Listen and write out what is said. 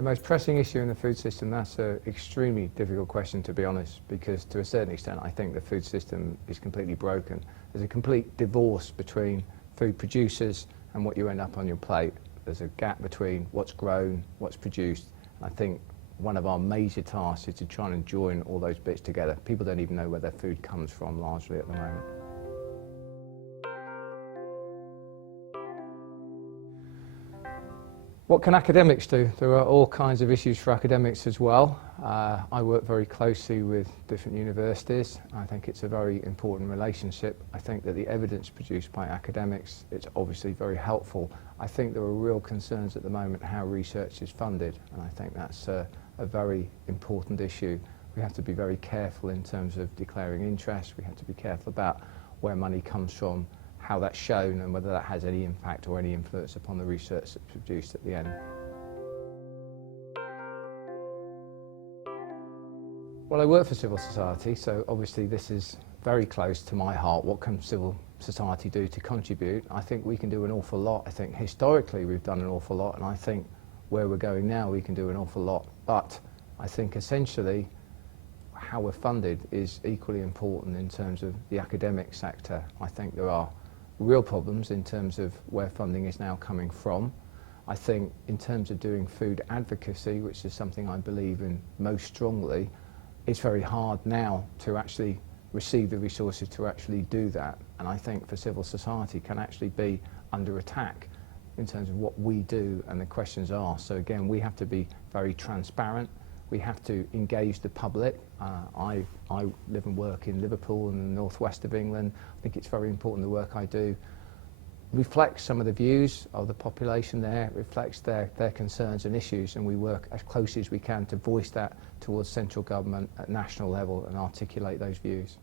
The most pressing issue in the food system, that's an extremely difficult question, to be honest, because to a certain extent I think the food system is completely broken. There's a complete divorce between food producers and what you end up on your plate. There's a gap between what's grown, what's produced. I think one of our major tasks is to try and join all those bits together. People don't even know where their food comes from largely at the moment. What can academics do? There are all kinds of issues for academics as well. I work very closely with different universities. I think it's a very important relationship. I think that the evidence produced by academics, it's obviously very helpful. I think there are real concerns at the moment how research is funded, and I think that's a very important issue. We have to be very careful in terms of declaring interest. We have to be careful about where money comes from, how that's shown, and whether that has any impact or any influence upon the research that's produced at the end. Well, I work for civil society, so obviously this is very close to my heart. What can civil society do to contribute? I think we can do an awful lot. I think historically we've done an awful lot, and I think where we're going now we can do an awful lot. But I think essentially how we're funded is equally important in terms of the academic sector. I think there are real problems in terms of where funding is now coming from. I think in terms of doing food advocacy, which is something I believe in most strongly, it's very hard now to actually receive the resources to actually do that. And I think for civil society can actually be under attack in terms of what we do and the questions asked. So again, we have to be very transparent. We have to engage the public. I live and work in Liverpool in the northwest of England. I think it's very important the work I do reflects some of the views of the population there, reflects their concerns and issues, and we work as closely as we can to voice that towards central government at national level and articulate those views.